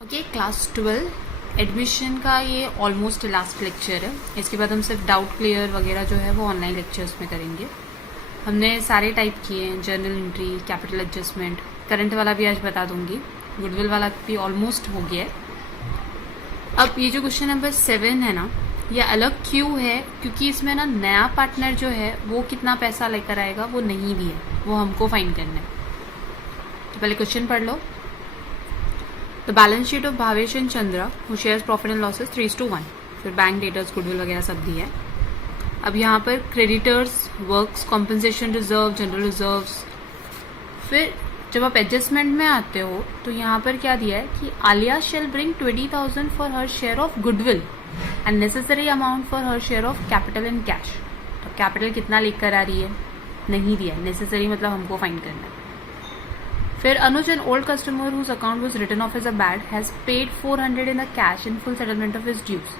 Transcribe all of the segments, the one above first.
Okay, class 12 admission का ये almost last lecture है। इसके बाद हम सिर्फ डाउट क्लियर वगैरह जो है वो ऑनलाइन लेक्चर्स में करेंगे। हमने सारे टाइप किए हैं, journal entry, capital adjustment, current वाला भी आज बता दूंगी, गुडविल वाला भी ऑलमोस्ट हो गया है। अब ये जो क्वेश्चन नंबर 7 है ना, ये अलग क्यों है? क्योंकि इसमें ना नया पार्टनर जो है वो कितना पैसा लेकर आएगा वो नहीं भी है, वो हमको फाइंड करना है। तो पहले क्वेश्चन पढ़ लो। The balance sheet of Bhavesh and Chandra who shares profit and losses 3:1। फिर बैंक डेटर्स, गुडविल वगैरह सब दिया है। अब यहाँ पर creditors, works, compensation reserve, general reserves. फिर जब आप एडजस्टमेंट में आते हो तो यहाँ पर क्या दिया है कि Alia shell bring 20,000 for her share of goodwill and necessary amount for her share of capital in cash. तो कैपिटल कितना लेकर आ रही है? नहीं दिया है। नेसेसरी मतलब हमको फाइंड करना है। फिर Anuj, an old customer whose account was written off as a bad, has paid 400 in the cash in full settlement of his dues।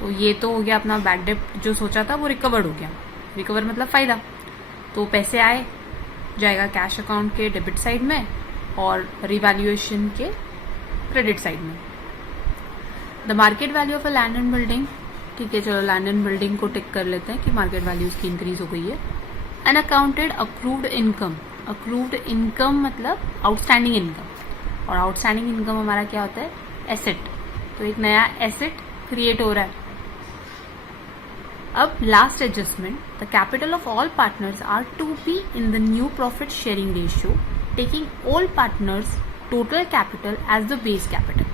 तो ये तो हो गया अपना बैड डेप्ट, जो सोचा था वो रिकवर्ड हो गया। रिकवर मतलब फायदा। तो पैसे आए, जाएगा कैश अकाउंट के डेबिट साइड में और रिवैल्यूएशन के क्रेडिट साइड में। The market value of a land and building, ठीक है, चलो लैंड एंड बिल्डिंग को टिक कर लेते हैं कि मार्केट वैल्यू उसकी इंक्रीज हो गई है। Unaccounted accrued income, accrued income मतलब आउटस्टैंडिंग इनकम, और आउटस्टैंडिंग इनकम हमारा क्या होता है? एसेट। तो एक नया एसेट क्रिएट हो रहा है। अब last adjustment, the capital of all partners are to be in the new profit sharing ratio taking all partners total capital as the base capital.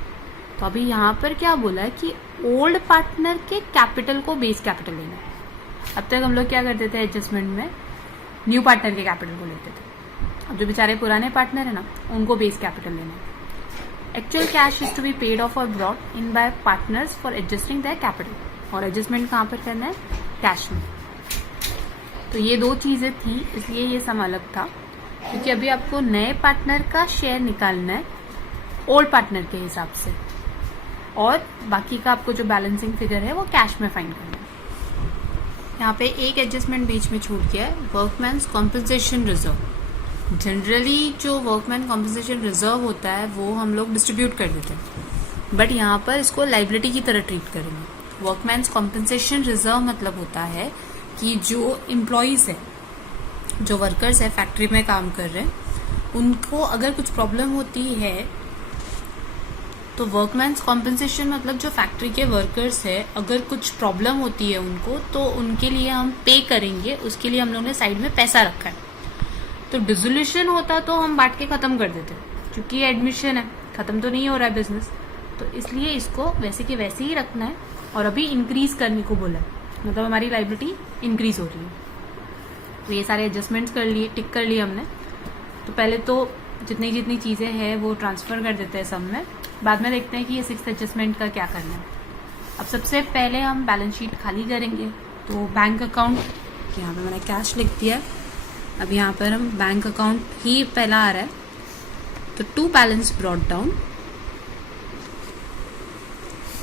तो अभी यहाँ पर क्या बोला है कि ओल्ड पार्टनर के कैपिटल को बेस कैपिटल लेना है। अब तक हम लोग क्या करते थे एडजस्टमेंट में? न्यू पार्टनर के कैपिटल को लेते थे। अब जो बेचारे पुराने पार्टनर है ना, उनको बेस कैपिटल लेना है। Actual cash is to be paid off और brought in by partners for adjusting their capital. और एडजस्टमेंट कहाँ पर करना है? कैश में। तो ये दो चीजें थी, इसलिए ये सम अलग था, क्योंकि अभी आपको नए पार्टनर का शेयर निकालना है ओल्ड पार्टनर के हिसाब से, और बाकी का आपको जो बैलेंसिंग फिगर है वो कैश में फाइंड करना है। यहाँ पे एक एडजस्टमेंट बीच में छूट गया है, वर्कमैन्स कॉम्पनसेशन रिजर्व। जनरली जो वर्कमैन कॉम्पनसेशन रिजर्व होता है वो हम लोग डिस्ट्रीब्यूट कर देते हैं, बट यहाँ पर इसको लाइबिलिटी की तरह ट्रीट करेंगे। वर्कमैन्स कॉम्पनसेशन रिजर्व मतलब होता है कि जो एम्प्लॉयज है, जो वर्कर्स है, फैक्ट्री में काम कर रहे हैं, उनको अगर कुछ प्रॉब्लम होती है तो वर्कमैन्स कॉम्पनसेशन मतलब जो फैक्ट्री के वर्कर्स है, अगर कुछ प्रॉब्लम होती है उनको, तो उनके लिए हम पे करेंगे। उसके लिए हम लोगों ने साइड में पैसा रखा है। तो डिसोल्यूशन होता तो हम बांट के खत्म कर देते, क्योंकि ये एडमिशन है, खत्म तो नहीं हो रहा है बिजनेस, तो इसलिए इसको वैसे के वैसे ही रखना है। और अभी इंक्रीज करने को बोला है, मतलब हमारी लाइबिलिटी इंक्रीज हो रही है। तो ये सारे एडजस्टमेंट्स कर लिए, टिक कर लिए हमने। तो पहले तो जितनी चीजें हैं वो ट्रांसफर कर देते हैं सब में, बाद में देखते हैं कि ये 6th एडजस्टमेंट का क्या करना है। अब सबसे पहले हम बैलेंस शीट खाली करेंगे। तो बैंक अकाउंट, यहाँ पे मैंने कैश लिख दिया है। अब यहाँ पर हम बैंक अकाउंट ही पहला आ रहा है, तो टू बैलेंस ब्रॉट डाउन,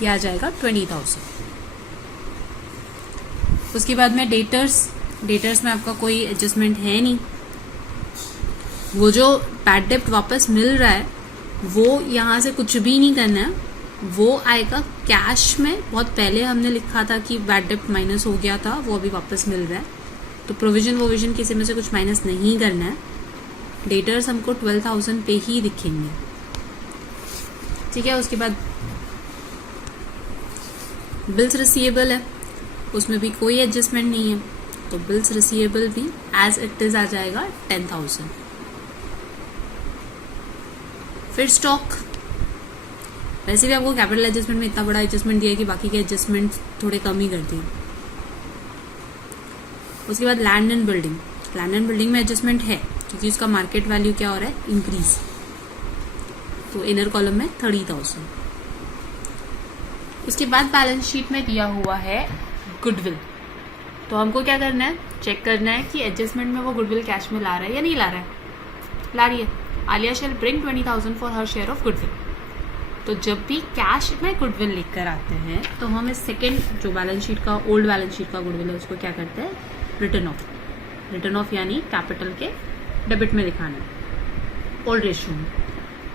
यह आ जाएगा 20,000। उसके बाद में डेटर्स में आपका कोई एडजस्टमेंट है नहीं। वो जो बैड डेप्ट वापस मिल रहा है वो यहाँ से कुछ भी नहीं करना है, वो आएगा कैश में। बहुत पहले हमने लिखा था कि बैड डेप्ट माइनस हो गया था, वो अभी वापस मिल रहा है। तो प्रोविजन किसी में से कुछ माइनस नहीं करना है। डेटर्स हमको 12,000 पे ही दिखेंगे, ठीक है। उसके बाद बिल्स रिसीवेबल है, उसमें भी कोई एडजस्टमेंट नहीं है, तो बिल्स रिसीवेबल भी एज इट इज आ जाएगा 10,000। फिर स्टॉक, वैसे भी आपको कैपिटल एडजस्टमेंट में इतना बड़ा एडजस्टमेंट दिया है कि बाकी के एडजस्टमेंट थोड़े कम ही कर दिए। उसके बाद land and building, land and building में एडजस्टमेंट है क्योंकि उसका मार्केट वैल्यू क्या हो रहा है? इंक्रीज। तो इनर कॉलम में 30,000। उसके बाद बैलेंस शीट में दिया हुआ है गुडविल। तो हमको क्या करना है? चेक करना है कि एडजस्टमेंट में वो गुडविल कैश में ला रहा है या नहीं ला रहा है। ला रही है। Alia shell bring 20,000 for her share of goodwill. तो जब भी कैश में गुडविल लेकर आते हैं तो हम इस सेकेंड जो बैलेंस शीट का, ओल्ड बैलेंस शीट का गुडविल है, उसको क्या करते हैं? रिटर्न ऑफ यानी कैपिटल के डेबिट में दिखाना है, ओल्ड रेशियो में।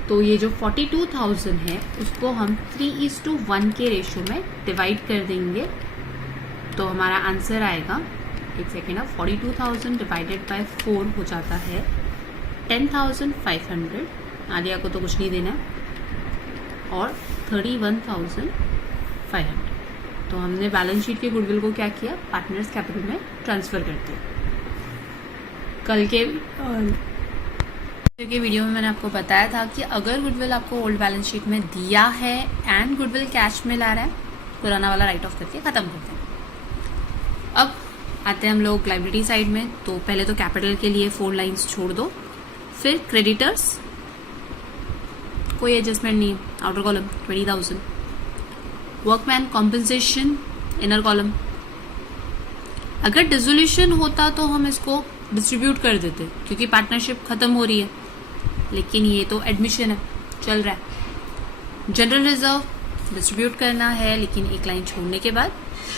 तो ये जो 42,000 है उसको हम 3:1 के रेशो में डिवाइड कर देंगे, तो हमारा आंसर आएगा, एक सेकेंड, अब 42,000 डिवाइडेड बाय 4 हो जाता है 10,500, आलिया को तो कुछ नहीं देना, और 31,500। तो हमने बैलेंस शीट के गुडविल को क्या किया, पार्टनर्स कैपिटल में ट्रांसफर कर दिया। कल के वीडियो में मैंने आपको बताया था कि अगर गुडविल आपको ओल्ड बैलेंस शीट में दिया है एंड गुडविल कैश में ला रहा है, पुराना वाला राइट ऑफ करके खत्म करते हैं। अब आते हैं हम लोग लाइबिलिटी साइड में। तो पहले तो कैपिटल के लिए 4 लाइंस छोड़ दो, फिर क्रेडिटर्स कोई एडजस्टमेंट नहीं है, outer column 20,000, workman compensation inner column. अगर डिसोल्यूशन होता तो हम इसको डिस्ट्रीब्यूट कर देते क्योंकि पार्टनरशिप खत्म हो रही है, लेकिन ये तो एडमिशन है, चल रहा है। जनरल रिजर्व डिस्ट्रीब्यूट करना है, लेकिन एक लाइन छोड़ने के बाद,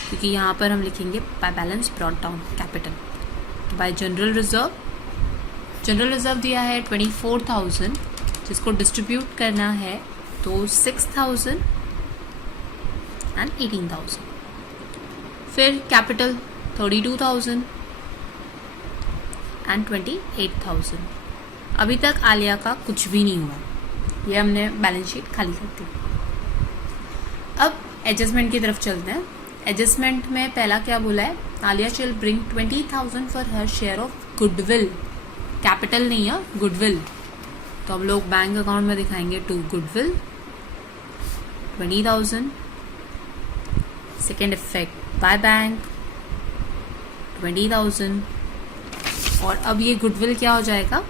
क्योंकि यहाँ पर हम लिखेंगे by balance brought down capital. तो बाय जनरल रिजर्व दिया है 24,000, जिसको डिस्ट्रीब्यूट करना है तो 6,000 एंड 18,000। फिर कैपिटल 32,000 एंड 28,000। अभी तक आलिया का कुछ भी नहीं हुआ, ये हमने बैलेंस शीट खाली कर दी। अब एडजस्टमेंट की तरफ चलते हैं। एडजस्टमेंट में पहला क्या बोला है, Alia shell bring 20,000 for her share of goodwill, capital नहीं है गुडविल। तो हम लोग बैंक अकाउंट में दिखाएंगे to goodwill 20,000। Second effect by bank 20,000। और अब ये गुडविल क्या हो जाएगा,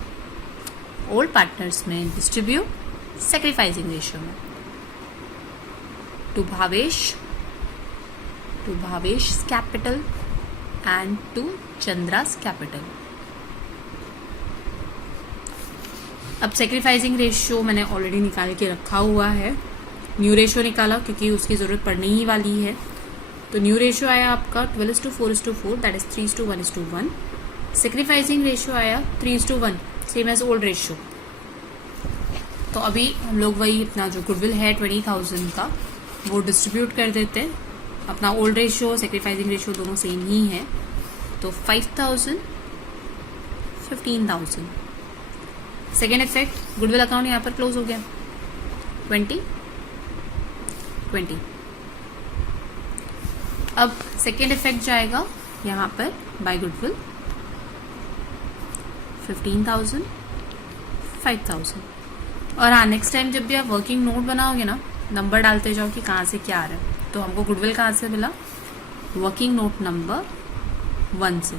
ओल्ड पार्टनर्स में डिस्ट्रीब्यूट सैक्रिफाइसिंग रेशियो में to Bhavesh capital and to Chandra's capital. अब सैक्रिफाइसिंग रेशियो मैंने ऑलरेडी निकाल के रखा हुआ है, न्यू रेशियो निकाला क्योंकि उसकी ज़रूरत पड़ने ही वाली है। तो न्यू रेशियो आया आपका 12:4:4, दैट इज 3:1:1। सैक्रिफाइसिंग रेशियो आया 3:1, सेम एज ओल्ड रेशियो। तो अभी हम लोग वही अपना जो गुडविल है 20,000 का वो डिस्ट्रीब्यूट कर देते हैं। अपना ओल्ड रेशियो सैक्रिफाइसिंग रेशियो दोनों सेम ही है, तो 5,000 15,000। सेकेंड इफेक्ट गुडविल अकाउंट यहाँ पर क्लोज हो गया 20। अब सेकेंड इफेक्ट जाएगा यहाँ पर बाय गुडविल 15,000 5,000। और हाँ, नेक्स्ट टाइम जब भी आप वर्किंग नोट बनाओगे ना, नंबर डालते जाओ कि कहाँ से क्या आ रहा है। तो हमको गुडविल कहाँ से मिला, वर्किंग नोट नंबर 1 से।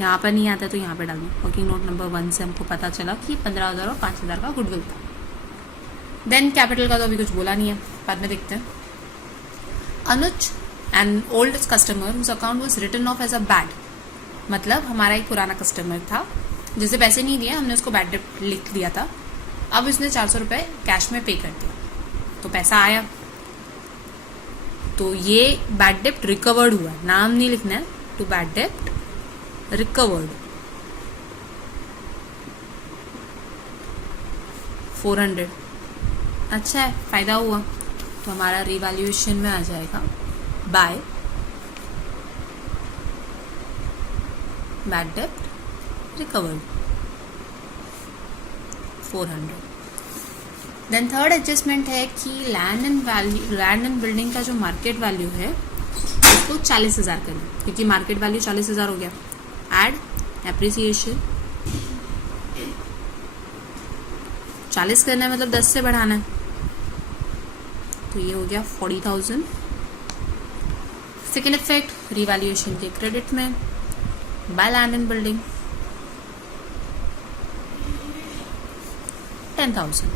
यहाँ पर नहीं आता तो यहाँ पर डालना, वर्किंग नोट नंबर 1 से हमको पता चला कि 15,000 और 5,000 का गुडविल था। देन कैपिटल का तो अभी कुछ बोला नहीं है, बाद में देखते हैं। Anuj an old customer whose account was written off as a bad, मतलब हमारा एक पुराना कस्टमर था जिसे पैसे नहीं दिए, हमने उसको बैड डेब्ट लिख दिया था। अब उसने 400 रुपये कैश में पे कर दिया, तो पैसा आया, तो ये बैड डेब्ट रिकवर्ड हुआ, नाम नहीं लिखना है, टू बैड डेब्ट रिकवर्ड 400। अच्छा है, फायदा हुआ। तो हमारा रिवैल्यूएशन में आ जाएगा बाय बैड डेब्ट रिकवर्ड 400। देन थर्ड एडजस्टमेंट है कि लैंड एंड बिल्डिंग का जो मार्केट वैल्यू है उसको 40,000 करें, क्योंकि मार्केट वैल्यू 40,000 हो गया। एड एप्रिसिएशन 40 करना है, मतलब 10 से बढ़ाना है, तो ये हो गया 40,000। सेकेंड इफेक्ट रिवैल्यूएशन के क्रेडिट में by land and building 10,000।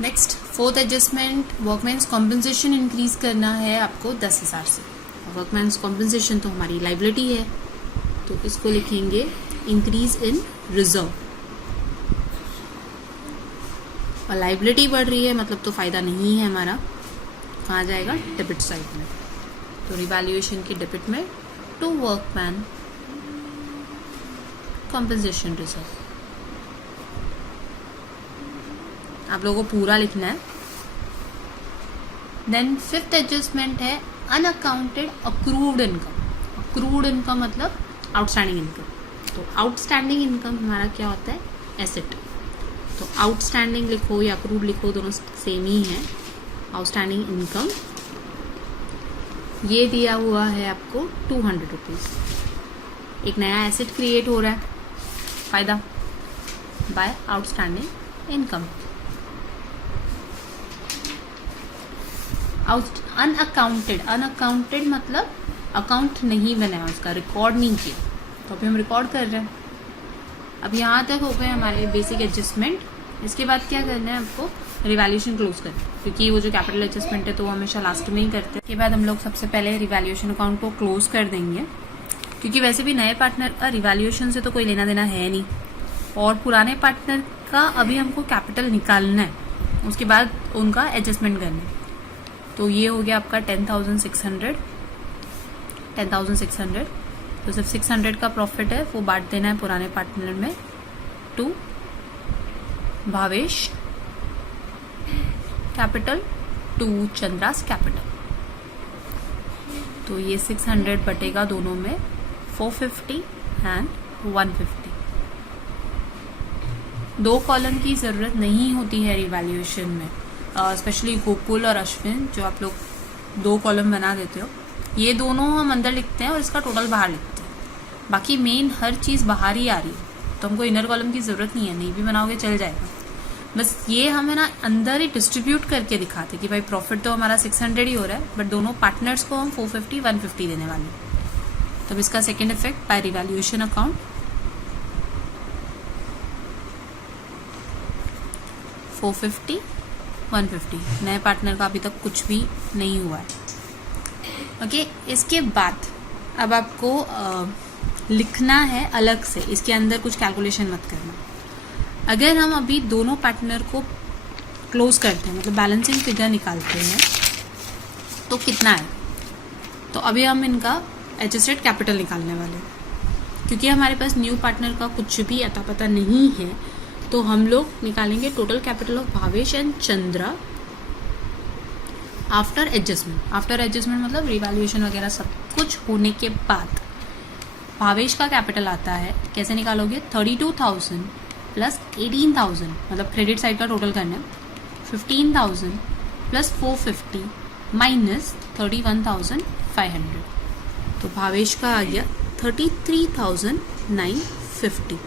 Next fourth adjustment, workmen's compensation increase करना है आपको 10,000 से। वर्कमैन्स कॉम्पेंसेशन तो हमारी लाइबिलिटी है, तो इसको लिखेंगे इंक्रीज इन रिजर्व। और लाइबिलिटी बढ़ रही है मतलब तो फायदा नहीं है हमारा, कहाँ जाएगा, डेबिट साइड में। तो रिवैल्यूएशन की डेबिट में टू वर्कमैन कॉम्पेंसेशन रिजर्व। आप लोगों को पूरा लिखना है। देन फिफ्थ एडजस्टमेंट है unaccounted accrued income. Accrued income मतलब आउटस्टैंडिंग इनकम। तो आउटस्टैंडिंग इनकम हमारा क्या होता है, एसेट। तो आउटस्टैंडिंग लिखो या अक्रूड लिखो, दोनों सेम ही है। आउटस्टैंडिंग इनकम ये दिया हुआ है आपको 200 रुपीज़। एक नया एसेट क्रिएट हो रहा है, फायदा by outstanding income. Unaccounted, unaccounted मतलब अकाउंट नहीं बनाया उसका, रिकॉर्ड नहीं किया, तो अभी हम रिकॉर्ड कर रहे हैं। अब यहाँ तक हो गए हमारे बेसिक एडजस्टमेंट। इसके बाद क्या करना है आपको, रिवैल्यूएशन क्लोज करना है, क्योंकि वो जो कैपिटल एडजस्टमेंट है तो वो हमेशा लास्ट में ही करते हैं। इसके बाद हम लोग सबसे पहले रिवैल्यूएशन अकाउंट को क्लोज कर देंगे, क्योंकि वैसे भी नए पार्टनर का रिवैल्यूएशन से तो कोई लेना देना है नहीं, और पुराने पार्टनर का अभी हमको कैपिटल निकालना है, उसके बाद उनका एडजस्टमेंट करना है। तो ये हो गया आपका 10,600। तो सिर्फ 600 का प्रॉफिट है, वो बांट देना है पुराने पार्टनर में to Bhavesh capital to Chandra's capital. तो ये 600 बटेगा दोनों में 450 एंड 150। दो कॉलम की जरूरत नहीं होती है रिवैल्यूएशन में, स्पेशली गोकुल और अश्विन जो आप लोग 2 कॉलम बना देते हो, ये दोनों हम अंदर लिखते हैं और इसका टोटल बाहर लिखते हैं। बाकी मेन हर चीज़ बाहर ही आ रही है, तो हमको इनर कॉलम की ज़रूरत नहीं है, नहीं भी बनाओगे चल जाएगा। बस ये हमें ना अंदर ही डिस्ट्रीब्यूट करके दिखाते कि भाई प्रॉफिट तो हमारा 600 ही हो रहा है, बट दोनों पार्टनर्स को हम 450 150 देने वाले हैं। तो अब इसका second effect bye revaluation account, 450 150, नए पार्टनर का अभी तक कुछ भी नहीं हुआ है। ओके, इसके बाद अब आपको लिखना है अलग से, इसके अंदर कुछ कैलकुलेशन मत करना। अगर हम अभी दोनों पार्टनर को क्लोज करते हैं, मतलब बैलेंसिंग फिगर निकालते हैं, तो कितना है, तो अभी हम इनका एडजस्टेड कैपिटल निकालने वाले हैं। क्योंकि हमारे पास न्यू पार्टनर का कुछ भी अता पता नहीं है, तो हम लोग निकालेंगे total capital of Bhavesh and Chandra after adjustment. After adjustment मतलब रिवैल्यूएशन वगैरह सब कुछ होने के बाद भावेश का कैपिटल आता है। कैसे निकालोगे, 32,000 प्लस 18,000, मतलब क्रेडिट साइड का टोटल करना है, 15,000 प्लस 450 माइनस 31,500। तो भावेश का आ गया 33,950।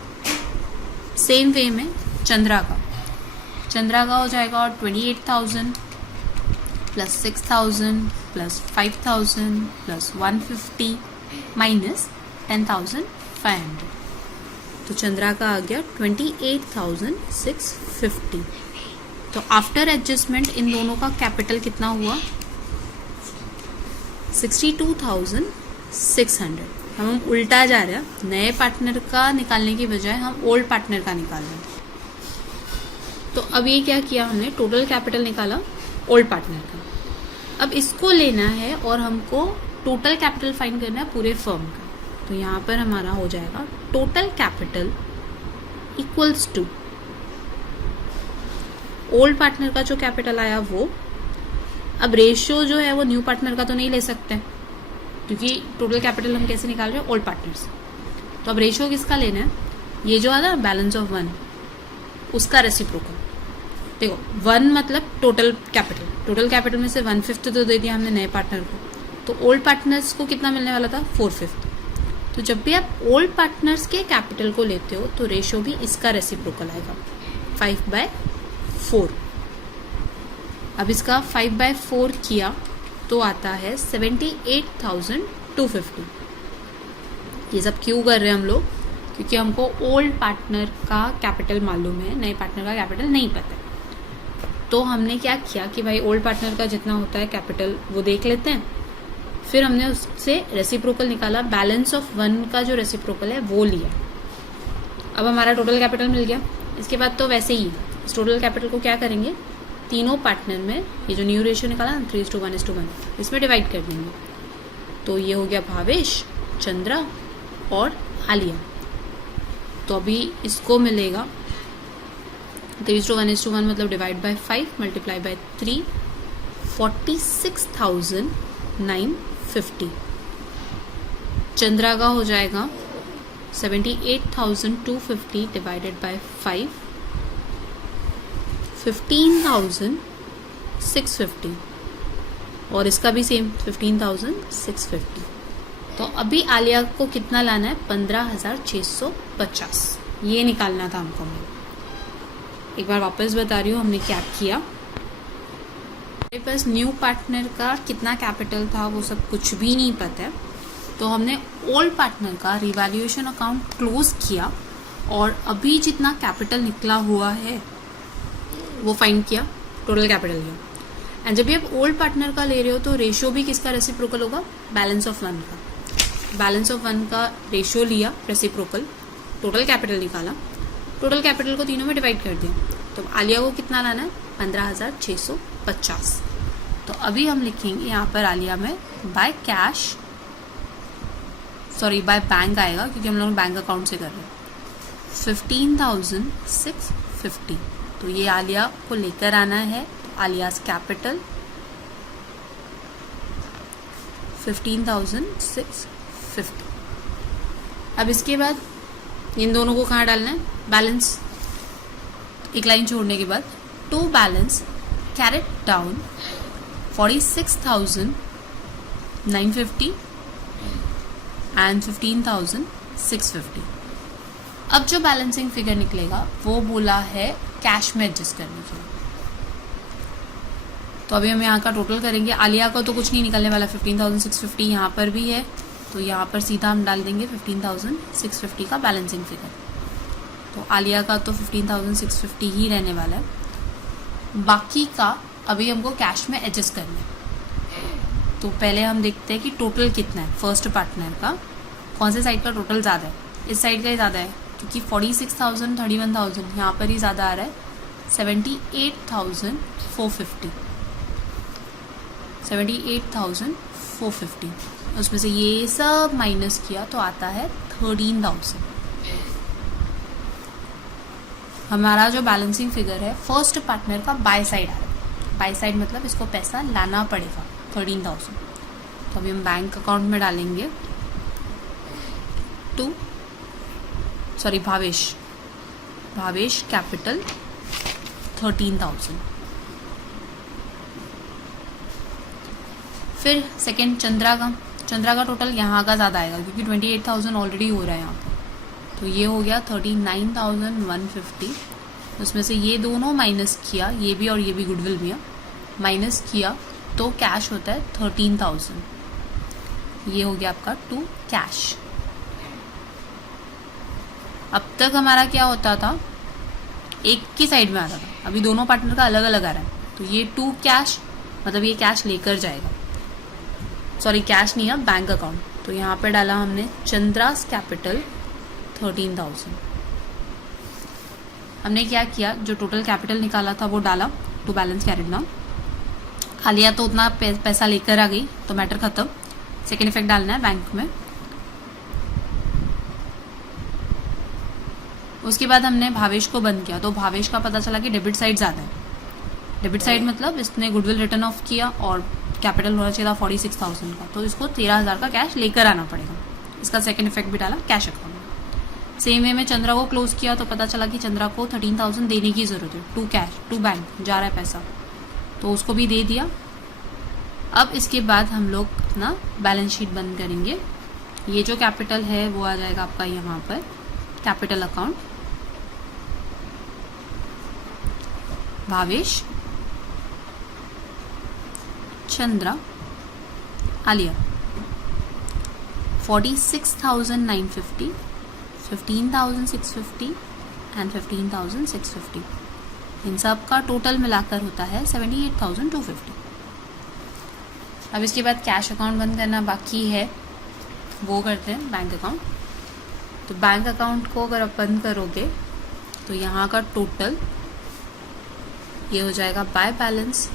सेम वे में चंद्रा का हो जाएगा 28,000 प्लस 6,000 प्लस 5,000 प्लस 150 माइनस 10,500। तो चंद्रा का आ गया 28,650। तो आफ्टर एडजस्टमेंट इन दोनों का कैपिटल कितना हुआ, 62,600। हम उल्टा जा रहे हैं, नए पार्टनर का निकालने की बजाय हम ओल्ड पार्टनर का निकाल रहे हैं। तो अब ये क्या किया हमने, टोटल कैपिटल निकाला ओल्ड पार्टनर का। अब इसको लेना है और हमको टोटल कैपिटल फाइंड करना है पूरे फर्म का। तो यहाँ पर हमारा हो जाएगा total capital equals to old partner का जो कैपिटल आया वो। अब रेशियो जो है वो न्यू पार्टनर का तो नहीं ले सकते, क्योंकि टोटल कैपिटल हम कैसे निकाल रहे हैं, ओल्ड पार्टनर से। तो अब रेशियो किसका लेना है, ये जो आता है बैलेंस ऑफ 1, उसका रेसिप्रोकल। देखो 1 मतलब टोटल कैपिटल में से 1/5 तो दे दिया हमने नए पार्टनर को, तो ओल्ड पार्टनर्स को कितना मिलने वाला था, 4/5। तो जब भी आप ओल्ड पार्टनर्स के कैपिटल को लेते हो तो रेशियो भी इसका रेसिप्रोकल आएगा, 5/4। अब इसका 5/4 किया तो आता है 78,250। ये सब क्यों कर रहे हैं हम लोग, क्योंकि हमको ओल्ड पार्टनर का कैपिटल मालूम है, नए पार्टनर का कैपिटल नहीं पता है। तो हमने क्या किया कि भाई ओल्ड पार्टनर का जितना होता है कैपिटल वो देख लेते हैं, फिर हमने उससे रेसिप्रोकल निकाला, बैलेंस ऑफ 1 का जो रेसिप्रोकल है वो लिया। अब हमारा टोटल कैपिटल मिल गया। इसके बाद तो वैसे ही इस टोटल कैपिटल को क्या करेंगे, तीनों पार्टनर में ये जो न्यू रेशियो निकाला 3:1, इसमें डिवाइड कर देंगे। तो ये हो गया भावेश, चंद्रा और आलिया। तो अभी इसको मिलेगा 3:1 मतलब divide by 5 multiply by 3, 46,950। Chandra का हो जाएगा 78,250 डिवाइडेड बाय 5, 15,650, और इसका भी सेम 15,650। तो अभी आलिया को कितना लाना है? 15,650, ये निकालना था हमको। मैं एक बार वापस बता रही हूँ हमने क्या किया। मेरे पास न्यू पार्टनर का कितना कैपिटल था वो सब कुछ भी नहीं पता है, तो हमने ओल्ड पार्टनर का रिवैल्यूएशन अकाउंट क्लोज किया और अभी जितना कैपिटल निकला हुआ है वो फाइंड किया, टोटल कैपिटल लिया। एंड जब भी आप ओल्ड पार्टनर का ले रहे हो तो रेशियो भी किसका रेसिप्रोकल होगा? बैलेंस ऑफ 1 का। बैलेंस ऑफ 1 का रेशियो लिया रेसिप्रोकल, टोटल कैपिटल निकाला, टोटल कैपिटल को तीनों में डिवाइड कर दिया। तो आलिया को कितना लाना है? 15,650। तो अभी हम लिखेंगे यहाँ पर आलिया में by cash, sorry by bank आएगा क्योंकि हम लोग बैंक अकाउंट से कर रहे हैं, 15,650। तो ये आलिया को लेकर आना है। आलियाज कैपिटल 15,650। अब इसके बाद इन दोनों को कहाँ डालना है? बैलेंस, एक लाइन छोड़ने के बाद to balance carried down 46,950 and 15,650। अब जो बैलेंसिंग फिगर निकलेगा वो बोला है कैश में एडजस्ट करने के लिए। तो अभी हम यहाँ का टोटल करेंगे। आलिया का तो कुछ नहीं निकलने वाला, 15,650 यहाँ पर भी है, तो यहाँ पर सीधा हम डाल देंगे 15,650 का बैलेंसिंग फिगर। तो आलिया का तो 15,650 ही रहने वाला है। बाकी का अभी हमको कैश में एडजस्ट करना है। तो पहले हम देखते हैं कि टोटल कितना है फर्स्ट पार्टनर का, कौन से साइड का टोटल ज़्यादा है? इस साइड का ही ज़्यादा है क्योंकि 46,000 31,000 यहाँ पर ही ज़्यादा आ रहा है। 78,450 78,450, उसमें से ये सब माइनस किया तो आता है 13,000। हमारा जो बैलेंसिंग फिगर है फर्स्ट पार्टनर का बाय साइड आ रहा है। बाय साइड मतलब इसको पैसा लाना पड़ेगा 13,000। तो अभी हम बैंक अकाउंट में डालेंगे भावेश कैपिटल 13,000। फिर सेकंड चंद्रा का टोटल यहाँ का ज़्यादा आएगा क्योंकि 28,000 ऑलरेडी हो रहा है यहाँ पर। तो ये हो गया 39,150। उसमें से ये दोनों माइनस किया, ये भी और ये भी गुडविल भी माइनस किया तो कैश होता है 13,000। ये हो गया आपका टू कैश। अब तक हमारा क्या होता था? एक की साइड में आता था, अभी दोनों पार्टनर का अलग अलग आ रहा है। तो ये टू कैश मतलब ये कैश लेकर जाएगा, सॉरी कैश नहीं है, बैंक अकाउंट। तो यहाँ पे डाला हमने चंद्रास कैपिटल 13,000। हमने क्या किया, जो टोटल कैपिटल निकाला था वो डाला टू बैलेंस कैरिड डाउन। आलिया तो उतना पैसा लेकर आ गई तो मैटर खत्म। सेकेंड इफेक्ट डालना है बैंक में। उसके बाद हमने भावेश को बंद किया तो भावेश का पता चला कि डेबिट साइड ज़्यादा है। डेबिट साइड मतलब इसने गुडविल रिटर्न ऑफ किया और कैपिटल होना चाहिए था 46,000 का, तो इसको 13,000 का कैश लेकर आना पड़ेगा। इसका सेकंड इफेक्ट भी डाला कैश अकाउंट में। सेम वे में चंद्रा को क्लोज किया तो पता चला कि चंद्रा को 13,000 देने की ज़रूरत है। टू कैश टू बैंक जा रहा है पैसा, तो उसको भी दे दिया। अब इसके बाद हम लोग अपना बैलेंस शीट बंद करेंगे। ये जो कैपिटल है वो आ जाएगा आपका यहाँ पर capital account, Bhavesh, Chandra, Alia, 46,950, 15,650 and 15,650। इन सब का टोटल मिलाकर होता है 78,250। अब इसके बाद कैश अकाउंट बंद करना बाकी है, वो करते हैं बैंक अकाउंट। तो बैंक अकाउंट को अगर आप बंद करोगे तो यहाँ का टोटल ये हो जाएगा बाय बैलेंस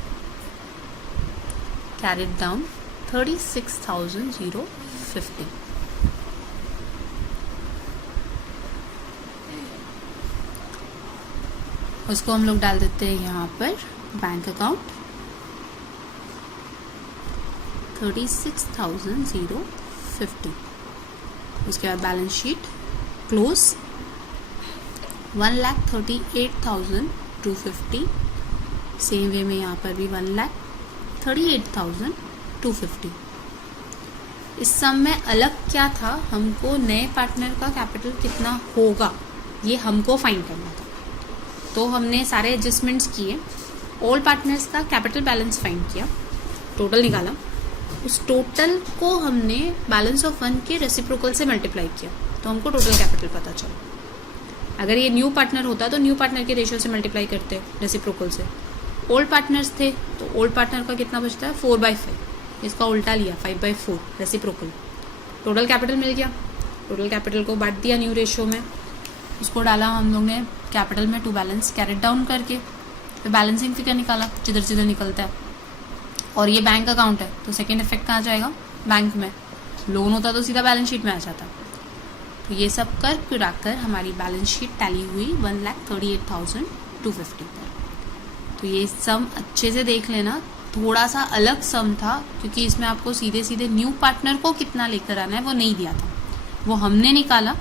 कैरिड डाउन 36,050। उसको हम लोग डाल देते हैं यहाँ पर बैंक अकाउंट 36,050। उसके बाद balance sheet close 1,38,250। Same way में यहाँ पर भी 1,38,250। इस सम में अलग क्या था, हमको नए पार्टनर का कैपिटल कितना होगा ये हमको फाइंड करना था। तो हमने सारे एडजस्टमेंट्स किए, ऑल पार्टनर्स का कैपिटल बैलेंस फाइंड किया, टोटल निकाला, उस टोटल को हमने बैलेंस ऑफ वन के रेसिप्रोकल से मल्टीप्लाई किया तो हमको टोटल कैपिटल पता चला। अगर ये न्यू पार्टनर होता तो न्यू पार्टनर के रेशियो से मल्टीप्लाई करते रेसिप्रोकल से। ओल्ड पार्टनर्स थे तो ओल्ड पार्टनर का कितना बचता है 4/5, इसका उल्टा लिया 5/4 रेसिप्रोकल। टोटल कैपिटल मिल गया, टोटल कैपिटल को बांट दिया न्यू रेशियो में, उसको डाला हम लोग ने कैपिटल में टू बैलेंस कैरेट डाउन करके, फिर बैलेंसिंग फिगर निकाला जिधर जिधर निकलता है। और ये बैंक अकाउंट है तो सेकेंड इफेक्ट कहाँ जाएगा, बैंक में। लोन होता तो सीधा बैलेंस शीट में आ जाता। तो ये सब कर पिराकर हमारी बैलेंस शीट टैली हुई 1,38,250 पर। तो ये सम अच्छे से देख लेना, थोड़ा सा अलग सम था क्योंकि इसमें आपको सीधे सीधे न्यू पार्टनर को कितना लेकर आना है वो नहीं दिया था, वो हमने निकाला।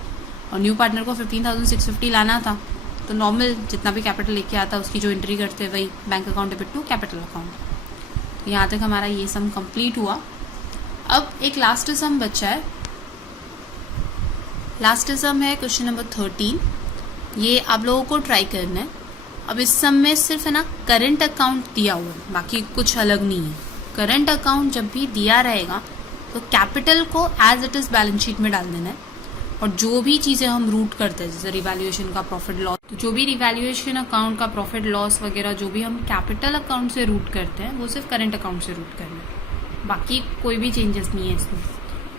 और न्यू पार्टनर को 15,650 लाना था तो नॉर्मल जितना भी कैपिटल लेके आता उसकी जो एंट्री करते वही bank account debit to capital account. तो यहाँ तक हमारा ये सम कंप्लीट हुआ। अब एक लास्ट सम बचा है, लास्ट सम है क्वेश्चन नंबर 13। ये आप लोगों को ट्राई करना है। अब इस सम में सिर्फ है ना करंट अकाउंट दिया हुआ है, बाकी कुछ अलग नहीं है। करंट अकाउंट जब भी दिया रहेगा तो कैपिटल को as it is balance sheet में डाल देना है, और जो भी चीज़ें हम रूट करते हैं जैसे रिवैल्यूएशन का प्रॉफिट लॉस, तो जो भी रिवैल्यूएशन अकाउंट का प्रॉफिट लॉस वगैरह जो भी हम कैपिटल अकाउंट से रूट करते हैं वो सिर्फ करंट अकाउंट से रूट करना है, बाकी कोई भी चेंजेस नहीं है इसमें।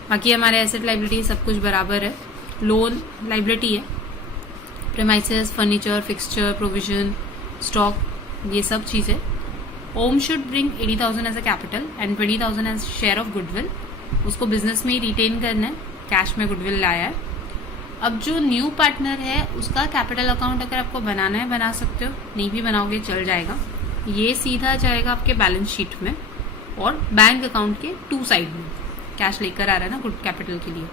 बाकी हमारे एसेट लाइबिलिटी सब कुछ बराबर है। लोन लाइबिलिटी है, premises, furniture, fixture, provision, stock, ये सब चीज़ें। Om should bring 80,000 as a capital and 20,000 as share of goodwill. उसको बिजनेस में ही रिटेन करना है, कैश में गुडविल लाया है। अब जो न्यू पार्टनर है उसका कैपिटल अकाउंट अगर आपको बनाना है बना सकते हो, नहीं भी बनाओगे चल जाएगा। ये सीधा जाएगा आपके बैलेंस शीट में और बैंक अकाउंट के टू साइड में। कैश लेकर आ रहा है ना गुड कैपिटल के लिए।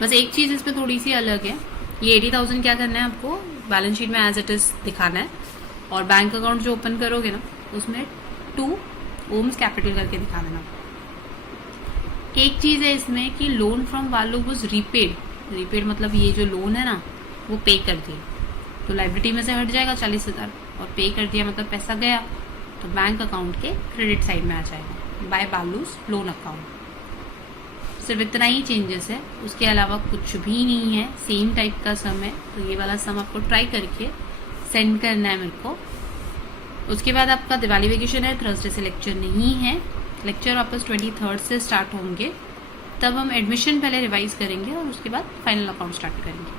बस एक चीज़ इसमें थोड़ी सी अलग है, ये 80,000 क्या करना है आपको बैलेंस शीट में एज इट इज दिखाना है, और बैंक अकाउंट जो ओपन करोगे ना उसमें 2 ओम्स कैपिटल करके दिखा देना। एक चीज़ है इसमें कि लोन फ्रॉम वालू वाज रीपेड। रीपेड मतलब ये जो लोन है ना वो पे कर दिया, तो लाइबिलिटी में से हट जाएगा 40,000, और पे कर दिया मतलब पैसा गया तो बैंक अकाउंट के क्रेडिट साइड में आ जाएगा बाय बालूस लोन अकाउंट। सिर्फ इतना ही चेंजेस है, उसके अलावा कुछ भी नहीं है, सेम टाइप का सम है। तो ये वाला सम आपको ट्राई करके सेंड करना है मेरे को। उसके बाद आपका दिवाली वेकेशन है, थर्सडे से लेक्चर नहीं है, लेक्चर वापस 23rd से स्टार्ट होंगे। तब हम एडमिशन पहले रिवाइज करेंगे और उसके बाद फाइनल अकाउंट स्टार्ट करेंगे।